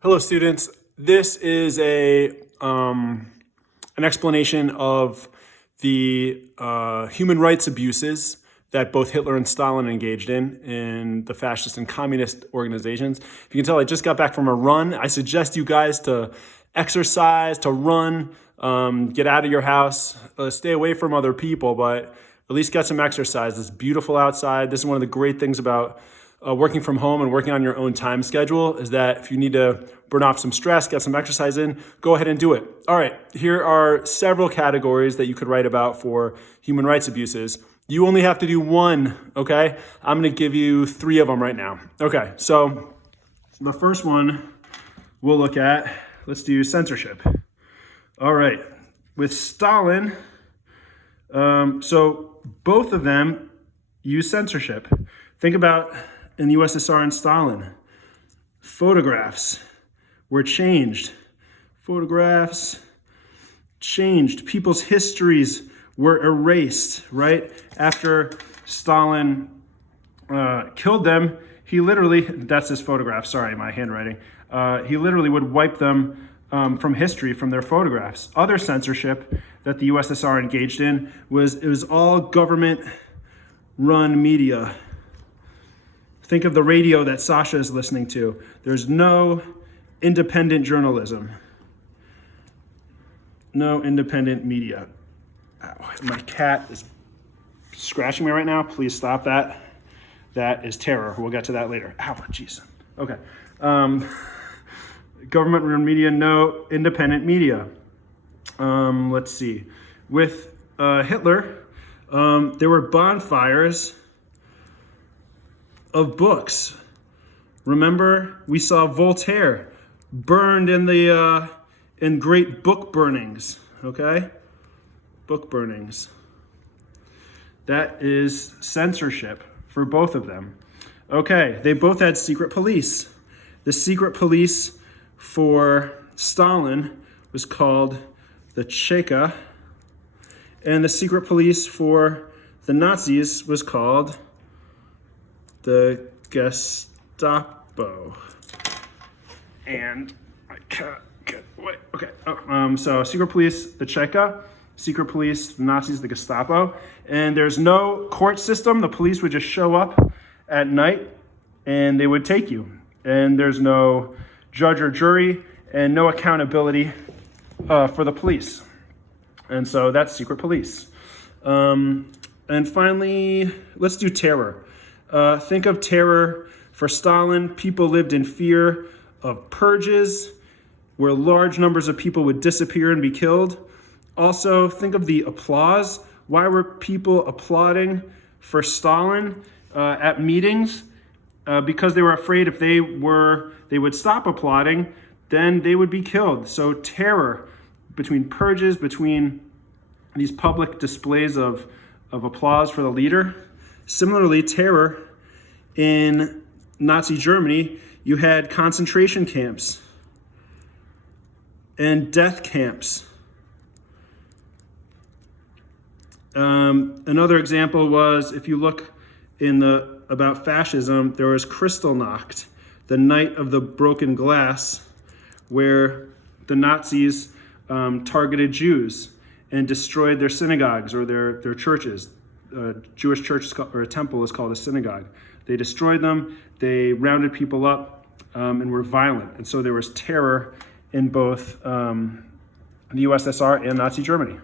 Hello, students. This is an explanation of the human rights abuses that both Hitler and Stalin engaged in the fascist and communist organizations. If you can tell, I just got back from a run. I suggest you guys to exercise, to run, get out of your house, stay away from other people, but at least get some exercise. It's beautiful outside. This is one of the great things about working from home and working on your own time schedule, is that if you need to burn off some stress, get some exercise in, go ahead and do it. All right, here are several categories that you could write about for human rights abuses. You only have to do one, okay? I'm gonna give you 3 of them right now. Okay, so the first one we'll look at, let's do censorship. All right, with Stalin, so both of them use censorship. Think about in the USSR and Stalin, photographs were changed. Photographs changed. People's histories were erased, right? After Stalin killed them, he literally, that's his photograph, sorry, my handwriting. He literally would wipe them from history, from their photographs. Other censorship that the USSR engaged in was all government-run media. Think of the radio that Sasha is listening to. There's no independent journalism. No independent media. Ow, my cat is scratching me right now. Please stop that. That is terror. We'll get to that later. Ow, jeez. Okay. Government-run media, no independent media. Let's see. With Hitler, there were bonfires of books. Remember, we saw Voltaire burned in great book burnings, okay? Book burnings. That is censorship for both of them. Okay, they both had secret police. The secret police for Stalin was called the Cheka, and the secret police for the Nazis was called the Gestapo. And I can't get away. Okay. So secret police, the Cheka, secret police, the Nazis, the Gestapo. And there's no court system. The police would just show up at night and they would take you. And there's no judge or jury and no accountability for the police. And so that's secret police. And finally, let's do terror. Think of terror for Stalin. People lived in fear of purges, where large numbers of people would disappear and be killed. Also, think of the applause. Why were people applauding for Stalin at meetings? Because they were afraid if they would stop applauding, then they would be killed. So terror between purges, between these public displays of applause for the leader. Similarly, terror in Nazi Germany, you had concentration camps and death camps. Another example was, if you look about fascism, there was Kristallnacht, the night of the broken glass, where the Nazis targeted Jews and destroyed their synagogues or their churches. Jewish church or a temple is called a synagogue. They destroyed them, they rounded people up, and were violent. And so there was terror in both the USSR and Nazi Germany.